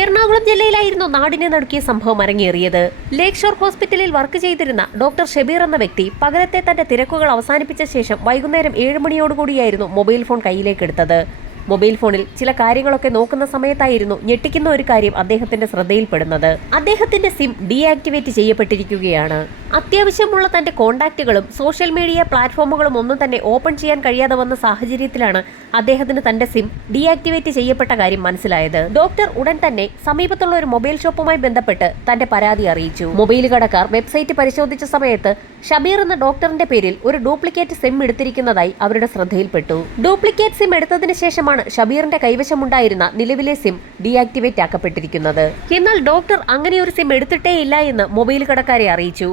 എറണാകുളം ജില്ലയിലായിരുന്നു നാടിനെ നടുക്കിയ സംഭവം അരങ്ങേറിയത്. ലേക്ക് ഷോർ ഹോസ്പിറ്റലിൽ വർക്ക് ചെയ്തിരുന്ന ഡോക്ടർ ഷബീർ എന്ന വ്യക്തി പകരത്തെ തന്റെ തിരക്കുകൾ അവസാനിപ്പിച്ച ശേഷം വൈകുന്നേരം ഏഴ് മണിയോടുകൂടിയായിരുന്നു മൊബൈൽ ഫോൺ കയ്യിലേക്കെടുത്തത് മൊബൈൽ ഫോണിൽ ചില കാര്യങ്ങളൊക്കെ നോക്കുന്ന സമയത്തായിരുന്നു ഞെട്ടിക്കുന്ന ഒരു കാര്യം അദ്ദേഹത്തിന്റെ ശ്രദ്ധയിൽപ്പെടുന്നത്. അദ്ദേഹത്തിന്റെ സിം ഡീആക്ടിവേറ്റ് ചെയ്യപ്പെട്ടിരിക്കുകയാണ്. അത്യാവശ്യമുള്ള തന്റെ കോണ്ടാക്റ്റുകളും സോഷ്യൽ മീഡിയ പ്ലാറ്റ്ഫോമുകളും ഒന്നും തന്നെ ഓപ്പൺ ചെയ്യാൻ കഴിയാതെ വന്ന സാഹചര്യത്തിലാണ് അദ്ദേഹത്തിന് തന്റെ സിം ഡീആക്ടിവേറ്റ് ചെയ്യപ്പെട്ട കാര്യം മനസ്സിലായത്. ഡോക്ടർ ഉടൻ തന്നെ സമീപത്തുള്ള ഒരു മൊബൈൽ ഷോപ്പുമായി ബന്ധപ്പെട്ട് തന്റെ പരാതി അറിയിച്ചു. മൊബൈൽ കടക്കാർ വെബ്സൈറ്റ് പരിശോധിച്ച സമയത്ത് ഷബീർ എന്ന ഡോക്ടറിന്റെ പേരിൽ ഒരു ഡ്യൂപ്ലിക്കേറ്റ് സിം എടുത്തിരിക്കുന്നതായി അവരുടെ ശ്രദ്ധയിൽപ്പെട്ടു. ഡ്യൂപ്ലിക്കേറ്റ് സിം എടുത്തതിനു ശേഷമാണ് ഷബീറിന്റെ കൈവശമുണ്ടായിരുന്ന നിലവിലെ സിം ഡീആക്ടിവേറ്റ് ആക്കപ്പെട്ടിരിക്കുന്നത്. എന്നാൽ ഡോക്ടർ അങ്ങനെ ഒരു സിം എടുത്തിട്ടേ ഇല്ല എന്ന് മൊബൈൽ കടക്കാരെ അറിയിച്ചു.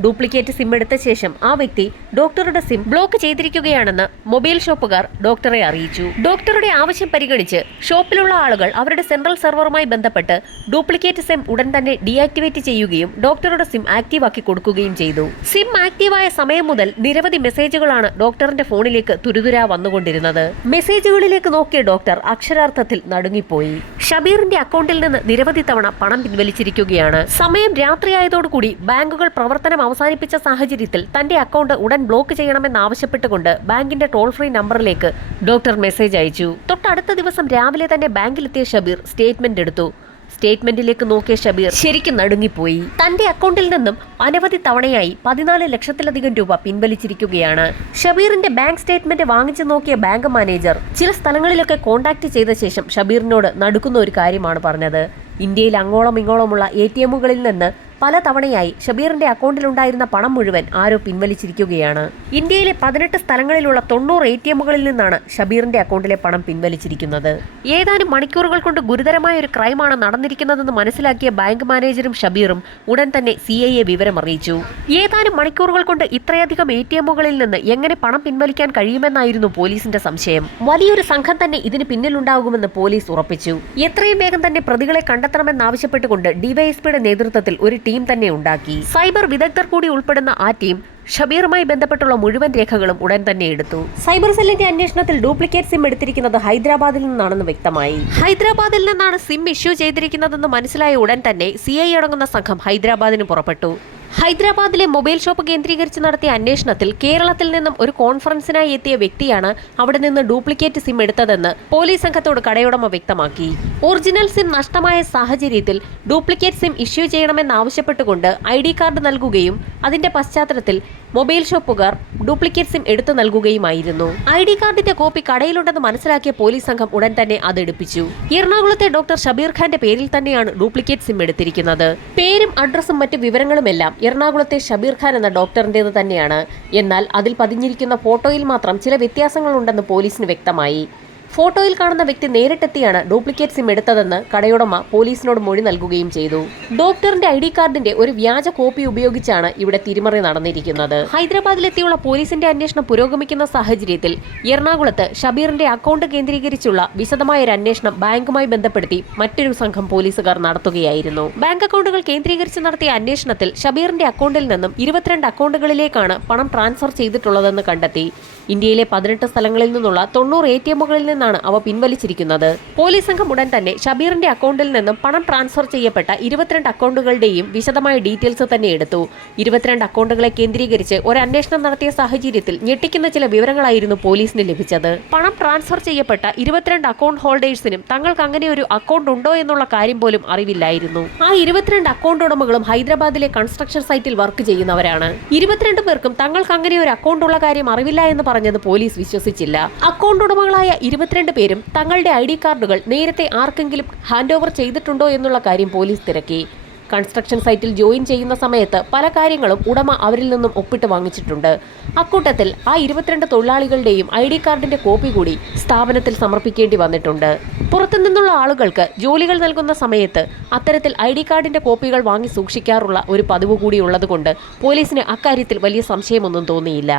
ഡ്യൂപ്ലിക്കേറ്റ് സിം എടുത്ത ശേഷം ആ വ്യക്തി ഡോക്ടറുടെ സിം ബ്ലോക്ക് ചെയ്തിരിക്കുകയാണെന്ന് മൊബൈൽ ഷോപ്പുകാർ ഡോക്ടറെ അറിയിച്ചു. ഡോക്ടറുടെ ആവശ്യം പരിഗണിച്ച് ഷോപ്പിലുള്ള ആളുകൾ അവരുടെ സെൻട്രൽ സെർവറുമായി ബന്ധപ്പെട്ട് ഡ്യൂപ്ലിക്കേറ്റ് സിം ഉടൻ തന്നെ ഡീആക്ടിവേറ്റ് ചെയ്യുകയും ഡോക്ടറുടെ സിം ആക്റ്റീവ് ആക്കി കൊടുക്കുകയും ചെയ്തു. സിം ആക്റ്റീവായ സമയം മുതൽ നിരവധി മെസ്സേജുകളാണ് ഡോക്ടറിന്റെ ഫോണിലേക്ക് തുരുതുരാ വന്നുകൊണ്ടിരുന്നത്. മെസ്സേജുകളിലേക്ക് നോക്കിയ ഡോക്ടർ അക്ഷരാർത്ഥത്തിൽ നടുങ്ങിപ്പോയി. ഷബീറിന്റെ അക്കൗണ്ടിൽ നിന്ന് നിരവധി തവണ പണം പിൻവലിച്ചിരിക്കുകയാണ്. സമയം രാത്രിയായതോടുകൂടി ബാങ്കുകൾ പ്രവർത്തനം അവസാനിപ്പിച്ച സാഹചര്യത്തിൽ തന്റെ അക്കൗണ്ട് ഉടൻ ബ്ലോക്ക് ചെയ്യണമെന്നാവശ്യപ്പെട്ടുകൊണ്ട് ബാങ്കിന്റെ ടോൾ ഫ്രീ നമ്പറിലേക്ക് ഡോക്ടർ മെസ്സേജ് അയച്ചു. തൊട്ടടുത്ത ദിവസം രാവിലെ തന്നെ ബാങ്കിലെത്തിയ ഷബീർ സ്റ്റേറ്റ്മെന്റ് എടുത്തു. സ്റ്റേറ്റ്മെന്റിലേക്ക് നോക്കിയ ഷബീർ ശരിക്കും നടുങ്ങിപ്പോയി. തന്റെ അക്കൗണ്ടിൽ നിന്നും അനവധി തവണയായി പതിനാല് ലക്ഷത്തിലധികം രൂപ പിൻവലിച്ചിരിക്കുകയാണ്. ഷബീറിന്റെ ബാങ്ക് സ്റ്റേറ്റ്മെന്റ് വാങ്ങിച്ചു നോക്കിയ ബാങ്ക് മാനേജർ ചില സ്ഥലങ്ങളിലൊക്കെ കോൺടാക്ട് ചെയ്ത ശേഷം ഷബീറിനോട് നടുക്കുന്ന ഒരു കാര്യമാണ് പറഞ്ഞത്. ഇന്ത്യയിൽ അങ്ങോളം ഇങ്ങോളമുള്ള എ ടി എമ്മുകളിൽ നിന്ന് പല തവണയായി ഷബീറിന്റെ അക്കൗണ്ടിലുണ്ടായിരുന്ന പണം മുഴുവൻ ആരോ പിൻവലിച്ചിരിക്കുകയാണ്. ഇന്ത്യയിലെ പതിനെട്ട് സ്ഥലങ്ങളിലുള്ള തൊണ്ണൂറ് എ ടി എമ്മുകളിൽ നിന്നാണ് ഷബീറിന്റെ അക്കൗണ്ടിലെ പണം പിൻവലിച്ചിരിക്കുന്നത്. ഏതാനും മണിക്കൂറുകൾ കൊണ്ട് ഗുരുതരമായ ഒരു ക്രൈമാണ് നടന്നിരിക്കുന്നതെന്ന് മനസ്സിലാക്കിയ ബാങ്ക് മാനേജരും ഷബീറും ഉടൻ തന്നെ സി ഐ എ വിവരം അറിയിച്ചു. ഏതാനും മണിക്കൂറുകൾ കൊണ്ട് ഇത്രയധികം എ ടി എമ്മുകളിൽ നിന്ന് എങ്ങനെ പണം പിൻവലിക്കാൻ കഴിയുമെന്നായിരുന്നു പോലീസിന്റെ സംശയം. വലിയൊരു സംഘം തന്നെ ഇതിന് പിന്നിലുണ്ടാകുമെന്ന് പോലീസ് ഉറപ്പിച്ചു. എത്രയും വേഗം തന്നെ പ്രതികളെ കണ്ടെത്തണമെന്നാവശ്യപ്പെട്ടുകൊണ്ട് ഡിവൈഎസ്പിയുടെ നേതൃത്വത്തിൽ ഒരു തന്നെ ഉണ്ടാക്കി. സൈബർ വിദഗ്ധർ കൂടി ഉൾപ്പെടുന്ന ആ ടീം ഷബീറുമായി ബന്ധപ്പെട്ടുള്ള മുഴുവൻ രേഖകളും ഉടൻ തന്നെ എടുത്തു. സൈബർ സെല്ലിന്റെ അന്വേഷണത്തിൽ ഡ്യൂപ്ലിക്കേറ്റ് സിം എടുത്തിരിക്കുന്നത് ഹൈദരാബാദിൽ നിന്നാണെന്ന് വ്യക്തമായി. ഹൈദരാബാദിൽ നിന്നാണ് സിം ഇഷ്യൂ ചെയ്തിരിക്കുന്നതെന്ന് മനസ്സിലായ ഉടൻ തന്നെ സി അടങ്ങുന്ന സംഘം ഹൈദരാബാദിന് പുറപ്പെട്ടു. ഹൈദരാബാദിലെ മൊബൈൽ ഷോപ്പ് കേന്ദ്രീകരിച്ച് നടത്തിയ അന്വേഷണത്തിൽ കേരളത്തിൽ നിന്നും ഒരു കോൺഫറൻസിനായി എത്തിയ വ്യക്തിയാണ് അവിടെ നിന്ന് ഡ്യൂപ്ലിക്കേറ്റ് സിം എടുത്തതെന്ന് പോലീസ് സംഘത്തോട് കടയുടമ വ്യക്തമാക്കി. ഒറിജിനൽ സിം നഷ്ടമായ സാഹചര്യത്തിൽ ഡ്യൂപ്ലിക്കേറ്റ് സിം ഇഷ്യൂ ചെയ്യണമെന്നാവശ്യപ്പെട്ടുകൊണ്ട് ഐ ഡി കാർഡ് നൽകുകയും അതിന്റെ പശ്ചാത്തലത്തിൽ മൊബൈൽ ഷോപ്പുകാർ ഡ്യൂപ്ലിക്കേറ്റ് സിം എടുത്തു നൽകുകയുമായിരുന്നു. ഐ ഡി കാർഡിന്റെ കോപ്പി കടയിലുണ്ടെന്ന് മനസ്സിലാക്കിയ പോലീസ് സംഘം ഉടൻ തന്നെ അത് എടുപ്പിച്ചു. എറണാകുളത്തെ ഡോക്ടർ ഷബീർ ഖാന്റെ പേരിൽ തന്നെയാണ് ഡ്യൂപ്ലിക്കേറ്റ് സിം എടുത്തിരിക്കുന്നത്. പേരും അഡ്രസ്സും മറ്റ് വിവരങ്ങളുമെല്ലാം എറണാകുളത്തെ ഷബീർ ഖാൻ എന്ന ഡോക്ടറിന്റേത് തന്നെയാണ്. എന്നാൽ അതിൽ പതിഞ്ഞിരിക്കുന്ന ഫോട്ടോയിൽ മാത്രം ചില വ്യത്യാസങ്ങളുണ്ടെന്ന് പോലീസിന് വ്യക്തമായി. ഫോട്ടോയിൽ കാണുന്ന വ്യക്തി നേരിട്ടെത്തിയാണ് ഡ്യൂപ്ലിക്കേറ്റ് സിം എടുത്തതെന്ന് കടയുടമ പോലീസിനോട് മൊഴി നൽകുകയും ചെയ്തു. ഡോക്ടറിന്റെ ഐ ഡി കാർഡിന്റെ ഒരു വ്യാജ കോപ്പി ഉപയോഗിച്ചാണ് ഇവിടെ തിരിമറി നടന്നിരിക്കുന്നത്. ഹൈദരാബാദിലെത്തിയുള്ള പോലീസിന്റെ അന്വേഷണം പുരോഗമിക്കുന്ന സാഹചര്യത്തിൽ എറണാകുളത്ത് ഷബീറിന്റെ അക്കൗണ്ട് കേന്ദ്രീകരിച്ചുള്ള വിശദമായ ഒരു അന്വേഷണം ബാങ്കുമായി ബന്ധപ്പെടുത്തി മറ്റൊരു സംഘം പോലീസുകാർ നടത്തുകയായിരുന്നു. ബാങ്ക് അക്കൗണ്ടുകൾ കേന്ദ്രീകരിച്ച് നടത്തിയ അന്വേഷണത്തിൽ ഷബീറിന്റെ അക്കൗണ്ടിൽ നിന്നും ഇരുപത്തിരണ്ട് അക്കൗണ്ടുകളിലേക്കാണ് പണം ട്രാൻസ്ഫർ ചെയ്തിട്ടുള്ളതെന്ന് കണ്ടെത്തി. ഇന്ത്യയിലെ പതിനെട്ട് സ്ഥലങ്ങളിൽ നിന്നുള്ള തൊണ്ണൂറ് എ ടി എമ്മുകളിൽ നിന്നാണ് അവ പിൻവലിച്ചിരിക്കുന്നത്. പോലീസ് സംഘം ഉടൻ തന്നെ ഷബീറിന്റെ അക്കൗണ്ടിൽ നിന്നും പണം ട്രാൻസ്ഫർ ചെയ്യപ്പെട്ട ഇരുപത്തിരണ്ട് അക്കൗണ്ടുകളുടെയും വിശദമായ ഡീറ്റെയിൽസ് തന്നെ എടുത്തു. ഇരുപത്തിരണ്ട് അക്കൗണ്ടുകളെ കേന്ദ്രീകരിച്ച് ഒരു അന്വേഷണം നടത്തിയ സാഹചര്യത്തിൽ ഞെട്ടിക്കുന്ന ചില വിവരങ്ങളായിരുന്നു പോലീസിന് ലഭിച്ചത്. പണം ട്രാൻസ്ഫർ ചെയ്യപ്പെട്ട ഇരുപത്തിരണ്ട് അക്കൗണ്ട് ഹോൾഡേഴ്സിനും തങ്ങൾക്ക് അങ്ങനെ ഒരു അക്കൗണ്ട് ഉണ്ടോ എന്നുള്ള കാര്യം പോലും അറിവില്ലായിരുന്നു. ആ ഇരുപത്തിരണ്ട് അക്കൗണ്ട് ഉടമകളും ഹൈദരാബാദിലെ കൺസ്ട്രക്ഷൻ സൈറ്റിൽ വർക്ക് ചെയ്യുന്നവരാണ്. ഇരുപത്തിരണ്ട് പേർക്കും തങ്ങൾക്ക് അങ്ങനെ ഒരു അക്കൗണ്ട് ഉള്ള കാര്യം അറിവില്ല എന്ന് പറഞ്ഞത് പോലീസ് വിശ്വസിച്ചില്ല. അക്കൗണ്ട് ഉടമകളായ ഇരുപത്തിരണ്ട് പേരും തങ്ങളുടെ ഐ ഡി കാർഡുകൾ നേരത്തെ ആർക്കെങ്കിലും ഹാൻഡ് ഓവർ ചെയ്തിട്ടുണ്ടോ എന്നുള്ള കാര്യം പോലീസ് തിരക്കി. കൺസ്ട്രക്ഷൻ സൈറ്റിൽ ജോയിൻ ചെയ്യുന്ന സമയത്ത് പല കാര്യങ്ങളും ഉടമ അവരിൽ നിന്നും ഒപ്പിട്ട് വാങ്ങിച്ചിട്ടുണ്ട്. അക്കൂട്ടത്തിൽ ആ ഇരുപത്തിരണ്ട് തൊഴിലാളികളുടെയും ഐ ഡി കാർഡിന്റെ കോപ്പി കൂടി സ്ഥാപനത്തിൽ സമർപ്പിക്കേണ്ടി വന്നിട്ടുണ്ട്. പുറത്തുനിന്നുള്ള ആളുകൾക്ക് ജോലികൾ നൽകുന്ന സമയത്ത് അത്തരത്തിൽ ഐ ഡി കാർഡിന്റെ കോപ്പികൾ വാങ്ങി സൂക്ഷിക്കാറുള്ള ഒരു പതിവ് കൂടി ഉള്ളതുകൊണ്ട് പോലീസിന് അക്കാര്യത്തിൽ വലിയ സംശയമൊന്നും തോന്നിയില്ല.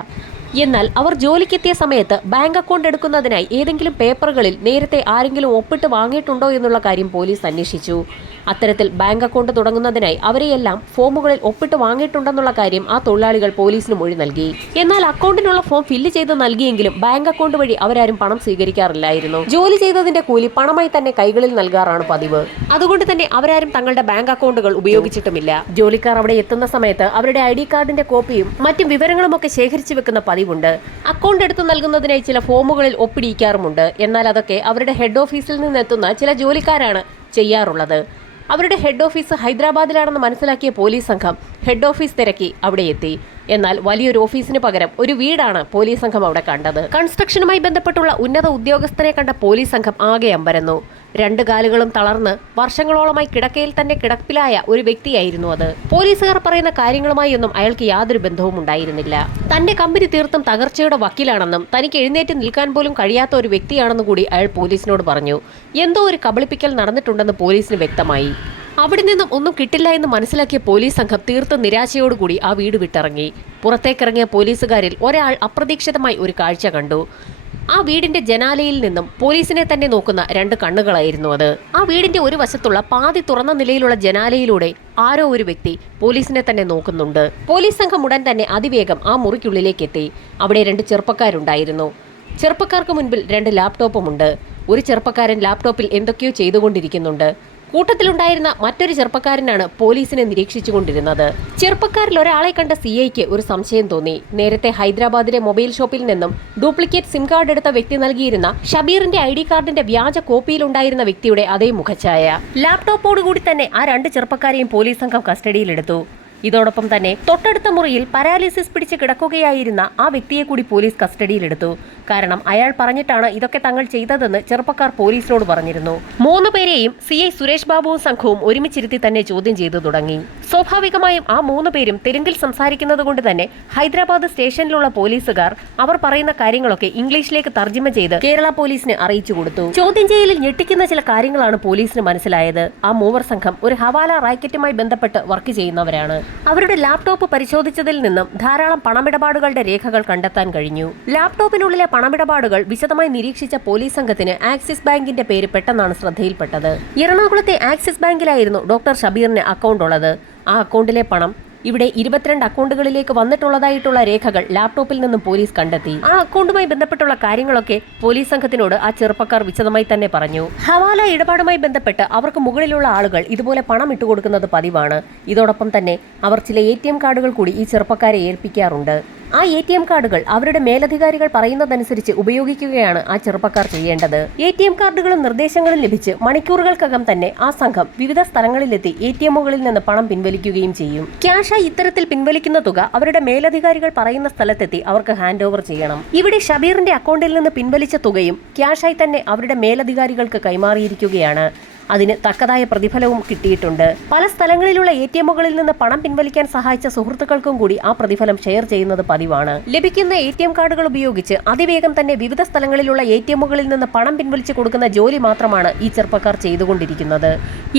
എന്നാൽ അവർ ജോലിക്കെത്തിയ സമയത്ത് ബാങ്ക് അക്കൗണ്ട് എടുക്കുന്നതിനായി ഏതെങ്കിലും പേപ്പറുകളിൽ നേരത്തെ ആരെങ്കിലും ഒപ്പിട്ട് വാങ്ങിയിട്ടുണ്ടോ എന്നുള്ള കാര്യം പോലീസ് അന്വേഷിച്ചു. അത്തരത്തിൽ ബാങ്ക് അക്കൗണ്ട് തുടങ്ങുന്നതിനായി അവരെയെല്ലാം ഫോമുകളിൽ ഒപ്പിട്ട് വാങ്ങിയിട്ടുണ്ടെന്നുള്ള കാര്യം ആ തൊഴിലാളികൾ പോലീസിന് മൊഴി നൽകി. എന്നാൽ അക്കൗണ്ടിനുള്ള ഫോം ഫില്ല് ചെയ്ത് നൽകിയെങ്കിലും ബാങ്ക് അക്കൗണ്ട് വഴി അവരാരും പണം സ്വീകരിക്കാറില്ലായിരുന്നു. ജോലി ചെയ്തതിന്റെ കൂലി പണമായി തന്നെ കൈകളിൽ നൽകാറാണ് പതിവ്. അതുകൊണ്ട് തന്നെ അവരാരും തങ്ങളുടെ ബാങ്ക് അക്കൗണ്ടുകൾ ഉപയോഗിച്ചിട്ടുമില്ല. ജോലിക്കാർ അവിടെ എത്തുന്ന സമയത്ത് അവരുടെ ഐ ഡി കാർഡിന്റെ കോപ്പിയും മറ്റു വിവരങ്ങളും ഒക്കെ ശേഖരിച്ചു വെക്കുന്ന പതിവുണ്ട് അക്കൗണ്ട് എടുത്തു നൽകുന്നതിനായി ചില ഫോമുകളിൽ ഒപ്പിടിയിക്കാറുമുണ്ട് എന്നാൽ അതൊക്കെ അവരുടെ ഹെഡ് ഓഫീസിൽ നിന്നെത്തുന്ന ചില ജോലിക്കാരാണ് ചെയ്യാറുള്ളത്. അവരുടെ ഹെഡ് ഓഫീസ് ഹൈദരാബാദിലാണെന്ന് മനസ്സിലാക്കിയ പോലീസ് സംഘം ഹെഡ് ഓഫീസ് തിരക്കി അവിടെ എത്തി. എന്നാൽ വലിയൊരു ഓഫീസിന് പകരം ഒരു വീടാണ് പോലീസ് സംഘം അവിടെ കണ്ടത്. കൺസ്ട്രക്ഷനുമായി ബന്ധപ്പെട്ടുള്ള ഉന്നത ഉദ്യോഗസ്ഥരെ കണ്ട പോലീസ് സംഘം ആകെ അമ്പരന്നു. രണ്ട് കാലുകളും തളർന്ന് വർഷങ്ങളോളമായി കിടക്കയിൽ തന്നെ കിടപ്പിലായ ഒരു വ്യക്തിയായിരുന്നു അത്. പോലീസുകാർ പറയുന്ന കാര്യങ്ങളുമായി ഒന്നും അയാൾക്ക് യാതൊരു ബന്ധവും ഉണ്ടായിരുന്നില്ല. തന്റെ കമ്പനി തീർത്തും തകർച്ചയുടെ വക്കീലാണെന്നും തനിക്ക് എഴുന്നേറ്റ് നിൽക്കാൻ പോലും കഴിയാത്ത ഒരു വ്യക്തിയാണെന്നും കൂടി അയാൾ പോലീസിനോട് പറഞ്ഞു. എന്തോ ഒരു കബളിപ്പിക്കൽ നടന്നിട്ടുണ്ടെന്ന് പോലീസിന് വ്യക്തമായി. അവിടെ നിന്നും ഒന്നും കിട്ടില്ല എന്ന് മനസ്സിലാക്കിയ പോലീസ് സംഘം തീർത്തും നിരാശയോടുകൂടി ആ വീട് വിട്ടിറങ്ങി. പുറത്തേക്കിറങ്ങിയ പോലീസുകാരിൽ ഒരാൾ അപ്രതീക്ഷിതമായി ഒരു കാഴ്ച കണ്ടു. ആ വീടിന്റെ ജനാലയിൽ നിന്നും പോലീസിനെ തന്നെ നോക്കുന്ന രണ്ട് കണ്ണുകളായിരുന്നു അത്. ആ വീടിന്റെ ഒരു വശത്തുള്ള പാതി തുറന്ന നിലയിലുള്ള ജനാലയിലൂടെ ആരോ ഒരു വ്യക്തി പോലീസിനെ തന്നെ നോക്കുന്നുണ്ട്. പോലീസ് സംഘം ഉടൻ തന്നെ അതിവേഗം ആ മുറിക്കുള്ളിലേക്ക് എത്തി. അവിടെ രണ്ട് ചെറുപ്പക്കാരുണ്ടായിരുന്നു. ചെറുപ്പക്കാർക്ക് മുൻപിൽ രണ്ട് ലാപ്ടോപ്പും ഉണ്ട്. ഒരു ചെറുപ്പക്കാരൻ ലാപ്ടോപ്പിൽ എന്തൊക്കെയോ ചെയ്തുകൊണ്ടിരിക്കുന്നുണ്ട്. കൂട്ടത്തിലുണ്ടായിരുന്ന മറ്റൊരു ചെറുപ്പക്കാരനാണ് പോലീസിനെ നിരീക്ഷിച്ചുകൊണ്ടിരുന്നത്. ചെറുപ്പക്കാരിൽ ഒരാളെ കണ്ട സി ഐക്ക് ഒരു സംശയം തോന്നി. നേരത്തെ ഹൈദരാബാദിലെ മൊബൈൽ ഷോപ്പിൽ നിന്നും ഡ്യൂപ്ലിക്കേറ്റ് സിം കാർഡ് എടുത്ത വ്യക്തി നൽകിയിരുന്ന ഷബീറിന്റെ ഐ ഡി കാർഡിന്റെ വ്യാജ കോപ്പിയിലുണ്ടായിരുന്ന വ്യക്തിയുടെ അതേ മുഖഛായ ലാപ്ടോപ്പോടുകൂടി തന്നെ ആ രണ്ട് ചെറുപ്പക്കാരെയും പോലീസ് സംഘം കസ്റ്റഡിയിലെടുത്തു. ഇതോടൊപ്പം തന്നെ തൊട്ടടുത്ത മുറിയിൽ പരാലിസിസ് പിടിച്ച് കിടക്കുകയായിരുന്ന ആ വ്യക്തിയെ കൂടി പോലീസ് കസ്റ്റഡിയിലെടുത്തു. കാരണം അയാൾ പറഞ്ഞിട്ടാണ് ഇതൊക്കെ തങ്ങൾ ചെയ്തതെന്ന് ചെറുപ്പക്കാർ പോലീസിനോട് പറഞ്ഞിരുന്നു. മൂന്ന് പേരെയും സി ഐ സുരേഷ് ബാബുവും സംഘവും ഒരുമിച്ചിരുത്തി തന്നെ ചോദ്യം ചെയ്തു തുടങ്ങി. സ്വാഭാവികമായും ആ മൂന്ന് പേരും തെലുങ്കിൽ സംസാരിക്കുന്നത് കൊണ്ട് തന്നെ ഹൈദരാബാദ് സ്റ്റേഷനിലുള്ള പോലീസുകാർ അവർ പറയുന്ന കാര്യങ്ങളൊക്കെ ഇംഗ്ലീഷിലേക്ക് തർജമ ചെയ്ത് കേരള പോലീസിനെ അറിയിച്ചു കൊടുത്തു. ചോദ്യം ചെയ്യലിൽ ഞെട്ടിക്കുന്ന ചില കാര്യങ്ങളാണ് പോലീസിന് മനസ്സിലായത്. ആ മൂവർ സംഘം ഒരു ഹവാല റാക്കറ്റുമായി ബന്ധപ്പെട്ട് വർക്ക് ചെയ്യുന്നവരാണ്. അവരുടെ ലാപ്ടോപ്പ് പരിശോധിച്ചതിൽ നിന്നും ധാരാളം പണമിടപാടുകളുടെ രേഖകൾ കണ്ടെത്താൻ കഴിഞ്ഞു. ലാപ്ടോപ്പിനുള്ളിലെ പണമിടപാടുകൾ വിശദമായി നിരീക്ഷിച്ച പോലീസ് സംഘത്തിന് ആക്സിസ് ബാങ്കിന്റെ പേര് പെട്ടെന്നാണ് ശ്രദ്ധയിൽപ്പെട്ടത്. എറണാകുളത്തെ ആക്സിസ് ബാങ്കിലായിരുന്നു ഡോക്ടർ ഷബീറിന് അക്കൗണ്ട് ഉള്ളത് ആ അക്കൗണ്ടിലെ പണം ഇവിടെ ഇരുപത്തിരണ്ട് അക്കൗണ്ടുകളിലേക്ക് വന്നിട്ടുള്ളതായിട്ടുള്ള രേഖകൾ ലാപ്ടോപ്പിൽ നിന്നും പോലീസ് കണ്ടെത്തി. ആ അക്കൗണ്ടുമായി ബന്ധപ്പെട്ടുള്ള കാര്യങ്ങളൊക്കെ പോലീസ് സംഘത്തിനോട് ആ ചെറുപ്പക്കാർ വിശദമായി തന്നെ പറഞ്ഞു. ഹവാല ഇടപാടുമായി ബന്ധപ്പെട്ട് അവർക്ക് മുകളിലുള്ള ആളുകൾ ഇതുപോലെ പണം ഇട്ടുകൊടുക്കുന്നത് പതിവാണ്. ഇതോടൊപ്പം തന്നെ അവർ ചില എ കാർഡുകൾ കൂടി ഈ ചെറുപ്പക്കാരെ ഏൽപ്പിക്കാറുണ്ട്. ആ എ ടി എം കാർഡുകൾ അവരുടെ മേലധികാരികൾ പറയുന്നതനുസരിച്ച് ഉപയോഗിക്കുകയാണ് ആ ചെറുപ്പക്കാർ ചെയ്യേണ്ടത്. എ ടി എം കാർഡുകളും നിർദ്ദേശങ്ങളും ലഭിച്ച് മണിക്കൂറുകൾക്കകം തന്നെ ആ സംഘം വിവിധ സ്ഥലങ്ങളിലെത്തി എ ടി എമ്മുകളിൽ നിന്ന് പണം പിൻവലിക്കുകയും ചെയ്യും. ക്യാഷായി ഇത്തരത്തിൽ പിൻവലിക്കുന്ന തുക അവരുടെ മേലധികാരികൾ പറയുന്ന സ്ഥലത്തെത്തി അവർക്ക് ഹാൻഡ് ഓവർ ചെയ്യണം. ഇവിടെ ഷബീറിന്റെ അക്കൗണ്ടിൽ നിന്ന് പിൻവലിച്ച തുകയും ക്യാഷായി തന്നെ അവരുടെ മേലധികാരികൾക്ക് കൈമാറിയിരിക്കുകയാണ്. അതിന് തക്കതായ പ്രതിഫലവും കിട്ടിയിട്ടുണ്ട്. പല സ്ഥലങ്ങളിലുള്ള എ ടി എമ്മുകളിൽ നിന്ന് പണം പിൻവലിക്കാൻ സഹായിച്ച സുഹൃത്തുക്കൾക്കും കൂടി ആ പ്രതിഫലം ഷെയർ ചെയ്യുന്നത് പതിവാണ്. ലഭിക്കുന്ന എ ടി എം കാർഡുകൾ ഉപയോഗിച്ച് അതിവേഗം തന്നെ വിവിധ സ്ഥലങ്ങളിലുള്ള എ ടി എമ്മുകളിൽ നിന്ന് പണം പിൻവലിച്ചു കൊടുക്കുന്ന ജോലി മാത്രമാണ് ഈ ചെറുപ്പക്കാർ ചെയ്തുകൊണ്ടിരിക്കുന്നത്.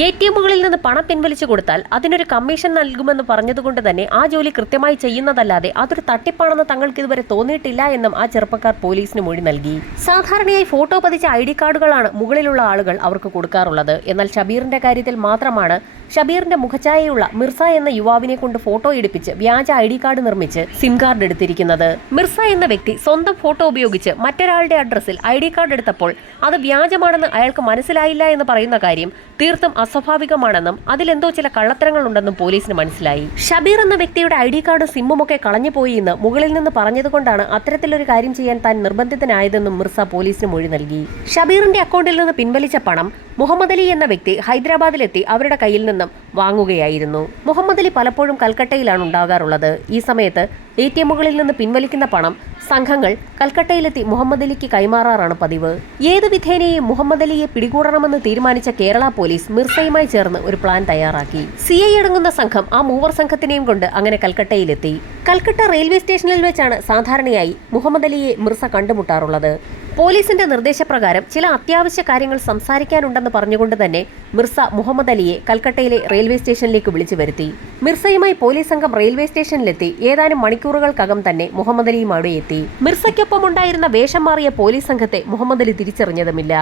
എ ടി എമ്മുകളിൽ നിന്ന് പണം പിൻവലിച്ചു കൊടുത്താൽ അതിനൊരു കമ്മീഷൻ നൽകുമെന്ന് പറഞ്ഞതുകൊണ്ട് തന്നെ ആ ജോലി കൃത്യമായി ചെയ്യുന്നതല്ലാതെ അതൊരു തട്ടിപ്പാണെന്ന് തങ്ങൾക്ക് ഇതുവരെ തോന്നിയിട്ടില്ല എന്നും ആ ചെറുപ്പക്കാർ പോലീസിന് മൊഴി നൽകി. സാധാരണയായി ഫോട്ടോ പതിച്ച ഐ ഡി കാർഡുകളാണ് മുകളിലുള്ള ആളുകൾ അവർക്ക് കൊടുക്കാറുള്ളത്. എന്നാൽ ഷബീറിന്റെ കാര്യത്തിൽ മാത്രമാണ് ഷബീറിന്റെ മുഖഛായയുള്ള മിർസ എന്ന യുവാവിനെ കൊണ്ട് ഫോട്ടോ എടുപ്പിച്ച് വ്യാജ ഐ ഡി കാർഡ് നിർമ്മിച്ച് സിം കാർഡ് എടുത്തിരിക്കുന്നത്. മിർസ എന്ന വ്യക്തി സ്വന്തം ഫോട്ടോ ഉപയോഗിച്ച് മറ്റൊരാളുടെ അഡ്രസ്സിൽ ഐ ഡി കാർഡ് എടുത്തപ്പോൾ അത് വ്യാജമാണെന്ന് അയാൾക്ക് മനസ്സിലായില്ല എന്ന് പറയുന്ന കാര്യം തീർത്തും അസ്വാഭാവികമാണെന്നും അതിലെന്തോ ചില കള്ളത്തരങ്ങൾ ഉണ്ടെന്നും പോലീസിന് മനസ്സിലായി. ഷബീർ എന്ന വ്യക്തിയുടെ ഐ ഡി കാർഡും സിമ്മും ഒക്കെ കളഞ്ഞുപോയി എന്ന് മുകളിൽ നിന്ന് പറഞ്ഞതുകൊണ്ടാണ് അത്തരത്തിലൊരു കാര്യം ചെയ്യാൻ താൻ നിർബന്ധിതനായതെന്നും മിർസ പോലീസിന് മൊഴി നൽകി. ഷബീറിന്റെ അക്കൗണ്ടിൽ നിന്ന് പിൻവലിച്ച പണം മുഹമ്മദ് അലി എന്ന വ്യക്തി ഹൈദരാബാദിലെത്തി അവരുടെ കയ്യിൽ നിന്നും വാങ്ങുകയായിരുന്നു. മുഹമ്മദ് അലി പലപ്പോഴും കൽക്കട്ടയിലാണ് ഉണ്ടാകാറുള്ളത്. ഈ സമയത്ത് എ ടി എമ്മുകളിൽ നിന്ന് പിൻവലിക്കുന്ന പണം സംഘങ്ങൾ കൽക്കട്ടയിലെത്തി മുഹമ്മദ് അലിക്ക് കൈമാറാറാണ് പതിവ്. ഏത് വിധേനയും മുഹമ്മദ് അലിയെ പിടികൂടണമെന്ന് തീരുമാനിച്ച കേരള പോലീസ് മിർസയുമായി ചേർന്ന് ഒരു പ്ലാൻ തയ്യാറാക്കി. സി ഐ അടങ്ങുന്ന സംഘം ആ മൂവർ സംഘത്തിനെയും കൊണ്ട് അങ്ങനെ കൽക്കട്ടയിലെത്തി. കൽക്കട്ട റെയിൽവേ സ്റ്റേഷനിൽ വെച്ചാണ് സാധാരണയായി മുഹമ്മദ് അലിയെ മിർസ കണ്ടുമുട്ടാറുള്ളത്. പോലീസിന്റെ നിർദ്ദേശപ്രകാരം ചില അത്യാവശ്യ കാര്യങ്ങൾ സംസാരിക്കാനുണ്ടെന്ന് പറഞ്ഞുകൊണ്ട് തന്നെ മിർസ മുഹമ്മദ് അലിയെ കൽക്കട്ടയിലെ റെയിൽവേ സ്റ്റേഷനിലേക്ക് വിളിച്ചു വരുത്തി. മിർസയുമായി പോലീസ് സംഘം റെയിൽവേ സ്റ്റേഷനിലെത്തി. ഏതാനും മണിക്കൂറുകൾക്കകം തന്നെ മുഹമ്മദ് അലിയും അവിടെ എത്തി. മിർസയ്ക്കൊപ്പം ഉണ്ടായിരുന്ന വേഷം മാറിയ പോലീസ് സംഘത്തെ മുഹമ്മദ് അലി തിരിച്ചറിഞ്ഞതുമില്ല.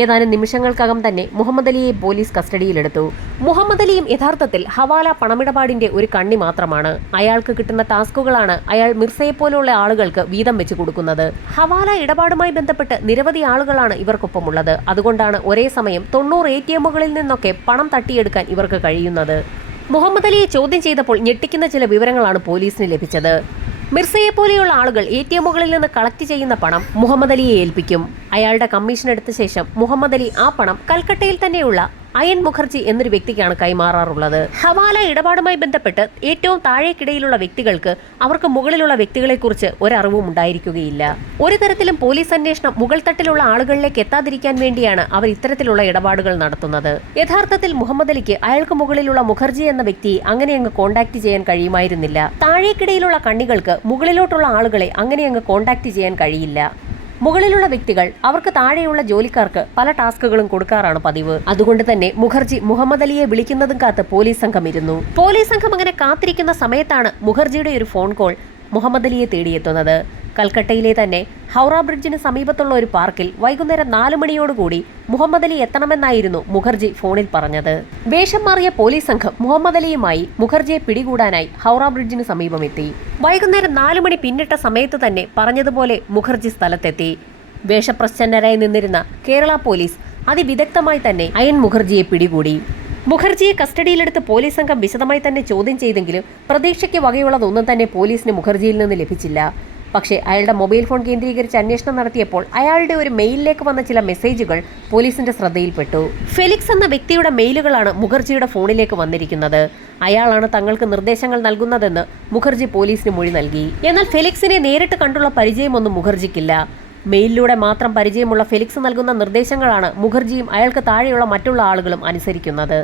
ഏതാനും നിമിഷങ്ങൾക്കകം തന്നെ മുഹമ്മദ് അലിയെ പോലീസ് കസ്റ്റഡിയിലെടുത്തു. മുഹമ്മദ് അലിയും യഥാർത്ഥത്തിൽ ഹവാല പണമിടപാടിന്റെ ഒരു കണ്ണി മാത്രമാണ്. അയാൾക്ക് കിട്ടുന്ന ടാസ്കുകളാണ് അയാൾ മിർസയെ പോലുള്ള ആളുകൾക്ക് വീതം വെച്ചു കൊടുക്കുന്നത്. ഹവാല ഇടപാടുമായി ബന്ധപ്പെട്ട് നിരവധി ആളുകളാണ് ഇവർക്കൊപ്പമുള്ളത്. അതുകൊണ്ടാണ് ഒരേ സമയം തൊണ്ണൂറ് എ ടി എമ്മുകളിൽ നിന്നൊക്കെ പണം തട്ടിയെടുക്കാൻ ഇവർക്ക് കഴിയുന്നത്. മുഹമ്മദ് അലിയെ ചോദ്യം ചെയ്തപ്പോൾ ഞെട്ടിക്കുന്ന ചില വിവരങ്ങളാണ് പോലീസിന് ലഭിച്ചത്. മിർസയെ പോലെയുള്ള ആളുകൾ എ ടി എമ്മുകളിൽ നിന്ന് കളക്ട് ചെയ്യുന്ന പണം മുഹമ്മദ് അലിയെ ഏൽപ്പിക്കും. അയാളുടെ കമ്മീഷൻ എടുത്ത ശേഷം മുഹമ്മദ് അലി ആ പണം കൽക്കട്ടയിൽ തന്നെയുള്ള അയൻ മുഖർജി എന്നൊരു വ്യക്തിക്കാണ് കൈമാറാറുള്ളത്. ഹവാല ഇടപാടുമായി ബന്ധപ്പെട്ട് ഏറ്റവും താഴേക്കിടയിലുള്ള വ്യക്തികൾക്ക് അവർക്ക് മുകളിലുള്ള വ്യക്തികളെക്കുറിച്ച് ഒരറിവും ഉണ്ടായിരിക്കുകയില്ല. ഒരു തരത്തിലും പോലീസ് അന്വേഷണം മുകൾ തട്ടിലുള്ള ആളുകളിലേക്ക് എത്താതിരിക്കാൻ വേണ്ടിയാണ് അവർ ഇത്തരത്തിലുള്ള ഇടപാടുകൾ നടത്തുന്നത്. യഥാർത്ഥത്തിൽ മുഹമ്മദ് അലിക്ക് അയാൾക്ക് മുകളിലുള്ള മുഖർജി എന്ന വ്യക്തി അങ്ങനെ അങ്ങ് കോണ്ടാക്ട് ചെയ്യാൻ കഴിയുമായിരുന്നില്ല. താഴേക്കിടയിലുള്ള കണ്ണികൾക്ക് മുകളിലോട്ടുള്ള ആളുകളെ അങ്ങനെ അങ്ങ് കോണ്ടാക്ട് ചെയ്യാൻ കഴിയില്ല. മുകളിലുള്ള വ്യക്തികൾ അവർക്ക് താഴെയുള്ള ജോലിക്കാർക്ക് പല ടാസ്കുകളും കൊടുക്കാറാണ് പതിവ്. അതുകൊണ്ട് തന്നെ മുഖർജി മുഹമ്മദ് അലിയെ വിളിക്കുന്നതും കാത്ത് പോലീസ് സംഘം ഇരുന്നു. പോലീസ് സംഘം അങ്ങനെ കാത്തിരിക്കുന്ന സമയത്താണ് മുഖർജിയുടെ ഒരു ഫോൺ കോൾ മുഹമ്മദ് അലിയെ തേടിയെത്തുന്നത്. കൽക്കട്ടയിലെ തന്നെ ഹൗറ ബ്രിഡ്ജിന് സമീപത്തുള്ള ഒരു പാർക്കിൽ വൈകുന്നേരം നാല് മണിയോടുകൂടി മുഹമ്മദ് അലി എത്തണമെന്നായിരുന്നു മുഖർജി ഫോണിൽ പറഞ്ഞത്. വേഷം മാറിയ പോലീസ് സംഘം മുഹമ്മദ് അലിയുമായി മുഖർജിയെ പിടികൂടാനായി ഹൗറ ബ്രിഡ്ജിന് സമീപമെത്തി. വൈകുന്നേരം നാല് മണി പിന്നിട്ട സമയത്ത് തന്നെ പറഞ്ഞതുപോലെ മുഖർജി സ്ഥലത്തെത്തി. വേഷപ്രച്ഛന്നരായി നിന്നിരുന്ന കേരള പോലീസ് അതിവിദഗ്ധമായി തന്നെ അയൻ മുഖർജിയെ പിടികൂടി. മുഖർജിയെ കസ്റ്റഡിയിലെടുത്ത് പോലീസ് സംഘം വിശദമായി തന്നെ ചോദ്യം ചെയ്തെങ്കിലും പ്രതീക്ഷയ്ക്ക് വകയുള്ളതൊന്നും തന്നെ പോലീസിന് മുഖർജിയിൽ നിന്ന് ലഭിച്ചില്ല. പക്ഷേ അയാളുടെ മൊബൈൽ ഫോൺ കേന്ദ്രീകരിച്ച് അന്വേഷണം നടത്തിയപ്പോൾ അയാളുടെ ഒരു മെയിലിലേക്ക് വന്ന ചില മെസ്സേജുകൾ പോലീസിന്റെ ശ്രദ്ധയിൽപ്പെട്ടു. ഫെലിക്സ് എന്ന വ്യക്തിയുടെ മെയിലുകളാണ് മുഖർജിയുടെ ഫോണിലേക്ക് വന്നിരിക്കുന്നത്. അയാളാണ് തങ്ങൾക്ക് നിർദ്ദേശങ്ങൾ നൽകുന്നതെന്ന് മുഖർജി പോലീസിന് മൊഴി നൽകി. എന്നാൽ ഫെലിക്സിനെ നേരിട്ട് കണ്ടുള്ള പരിചയമൊന്നും മുഖർജിക്കില്ല. മെയിലിലൂടെ മാത്രം പരിചയമുള്ള ഫെലിക്സ് നൽകുന്ന നിർദ്ദേശങ്ങളാണ് മുഖർജിയും അയാൾക്ക് താഴെയുള്ള മറ്റുള്ള ആളുകളും അനുസരിക്കുന്നത്.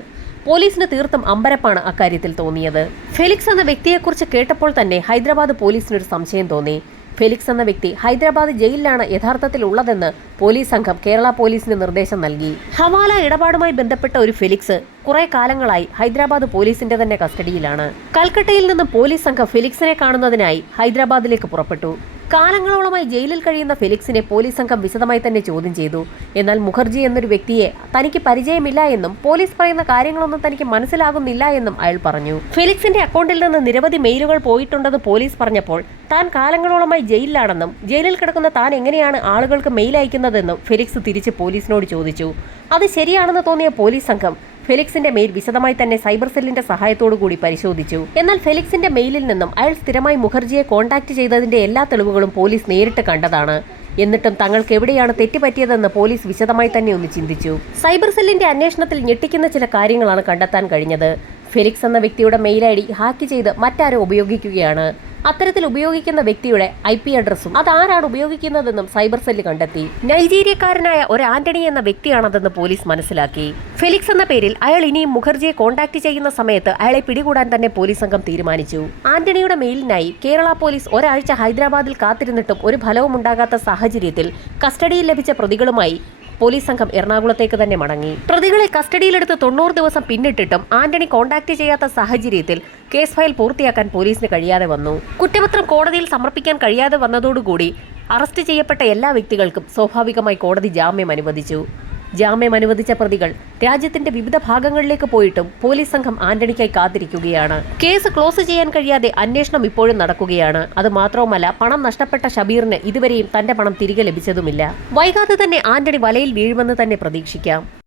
പോലീസിന് തീർത്തും അമ്പരപ്പാണ് അക്കാര്യത്തിൽ തോന്നിയത്. ഫെലിക്സ് എന്ന വ്യക്തിയെക്കുറിച്ച് കേട്ടപ്പോൾ തന്നെ ഹൈദരാബാദ് പോലീസിനൊരു സംശയം തോന്നി. ഫെലിക്സ് എന്ന വ്യക്തി ഹൈദരാബാദ് ജയിലിലാണ് യഥാർത്ഥത്തിൽ ഉള്ളതെന്ന് പോലീസ് സംഘം കേരള പോലീസിന് നിർദ്ദേശം നൽകി. ഹവാല ഇടപാടുമായി ബന്ധപ്പെട്ട ഒരു ഫെലിക്സ് കുറെ കാലങ്ങളായി ഹൈദരാബാദ് പോലീസിന്റെ തന്നെ കസ്റ്റഡിയിലാണ്. കൽക്കട്ടയിൽ നിന്ന് പോലീസ് സംഘം ഫെലിക്സിനെ കാണുന്നതിനായി ഹൈദരാബാദിലേക്ക് പുറപ്പെട്ടു. കാലങ്ങളോളമായി ജയിലിൽ കഴിയുന്ന ഫെലിക്സിനെ പോലീസ് സംഘം വിശദമായി തന്നെ ചോദ്യം ചെയ്തു. എന്നാൽ മുഖർജി എന്നൊരു വ്യക്തിയെ തനിക്ക് പരിചയമില്ല എന്നും പോലീസ് പറയുന്ന കാര്യങ്ങളൊന്നും തനിക്ക് മനസ്സിലാകുന്നില്ല എന്നും അയാൾ പറഞ്ഞു. ഫെലിക്സിന്റെ അക്കൗണ്ടിൽ നിന്ന് നിരവധി മെയിലുകൾ പോയിട്ടുണ്ടെന്ന് പോലീസ് പറഞ്ഞപ്പോൾ താൻ കാലങ്ങളോളമായി ജയിലിലാണെന്നും ജയിലിൽ കിടക്കുന്ന താൻ എങ്ങനെയാണ് ആളുകൾക്ക് മെയിൽ അയക്കുന്നതെന്നും ഫെലിക്സ് തിരിച്ച് പോലീസിനോട് ചോദിച്ചു. അത് ശരിയാണെന്ന് തോന്നിയ പോലീസ് സംഘം ഫെലിക്സിന്റെ മെയിൽ വിശദമായി തന്നെ സൈബർ സെല്ലിന്റെ സഹായത്തോടു കൂടി പരിശോധിച്ചു. എന്നാൽ ഫെലിക്സിന്റെ മെയിലിൽ നിന്നും അയാൾ സ്ഥിരമായി മുഖർജിയെ കോൺടാക്ട് ചെയ്തതിന്റെ എല്ലാ തെളിവുകളും പോലീസ് നേരിട്ട് കണ്ടതാണ്. എന്നിട്ടും തങ്ങൾക്ക് എവിടെയാണ് തെറ്റുപറ്റിയതെന്ന് പോലീസ് വിശദമായി തന്നെ ഒന്ന് ചിന്തിച്ചു. സൈബർ സെല്ലിന്റെ അന്വേഷണത്തിൽ ഞെട്ടിക്കുന്ന ചില കാര്യങ്ങളാണ് കണ്ടെത്താൻ കഴിഞ്ഞത്. ഫെലിക്സ് എന്ന വ്യക്തിയുടെ മെയിൽ ഐ ഡി ഹാക്ക് ചെയ്ത് മറ്റാരോ ഉപയോഗിക്കുകയാണ്. അത്തരത്തിൽ ഉപയോഗിക്കുന്ന വ്യക്തിയുടെ ഐ പി അഡ്രസ്സും അതാരാണ് ഉപയോഗിക്കുന്നതെന്നും സൈബർ സെല്ല് കണ്ടെത്തി. നൈജീരിയക്കാരനായ ഒരു ആന്റണി എന്ന വ്യക്തിയാണതെന്ന് പോലീസ് മനസ്സിലാക്കി. ഫെലിക്സ് എന്ന പേരിൽ അയാൾ ഇനിയും മുഖർജിയെ കോൺടാക്ട് ചെയ്യുന്ന സമയത്ത് അയാളെ പിടികൂടാൻ തന്നെ പോലീസ് സംഘം തീരുമാനിച്ചു. ആന്റണിയുടെ മെയിലിനായി കേരള പോലീസ് ഒരാഴ്ച ഹൈദരാബാദിൽ കാത്തിരുന്നിട്ടും ഒരു ഫലവും ഉണ്ടാകാത്ത സാഹചര്യത്തിൽ കസ്റ്റഡിയിൽ ലഭിച്ച പ്രതികളുമായി പോലീസ് സംഘം എറണാകുളത്തേക്ക് തന്നെ മടങ്ങി. പ്രതികളെ കസ്റ്റഡിയിലെടുത്ത് തൊണ്ണൂറ് ദിവസം പിന്നിട്ടിട്ടും ആന്റണി കോണ്ടാക്ട് ചെയ്യാത്ത സാഹചര്യത്തിൽ കേസ് ഫയൽ പൂർത്തിയാക്കാൻ പോലീസിന് കഴിയാതെ വന്നു. കുറ്റപത്രം കോടതിയിൽ സമർപ്പിക്കാൻ കഴിയാതെ വന്നതോടുകൂടി അറസ്റ്റ് ചെയ്യപ്പെട്ട എല്ലാ വ്യക്തികൾക്കും സ്വാഭാവികമായി കോടതി ജാമ്യം അനുവദിച്ചു. ജാമ്യം അനുവദിച്ച പ്രതികൾ രാജ്യത്തിന്റെ വിവിധ ഭാഗങ്ങളിലേക്ക് പോയിട്ടും പോലീസ് സംഘം ആന്റണിക്കായി കാത്തിരിക്കുകയാണ്. കേസ് ക്ലോസ് ചെയ്യാൻ കഴിയാതെ അന്വേഷണം ഇപ്പോഴും നടക്കുകയാണ്. അത് മാത്രവുമല്ല പണം നഷ്ടപ്പെട്ട ഷബീറിന് ഇതുവരെയും തന്റെ പണം തിരികെ ലഭിച്ചതുമില്ല. വൈകാതെ തന്നെ ആന്റണി വലയിൽ വീഴുമെന്ന് തന്നെ പ്രതീക്ഷിക്കാം.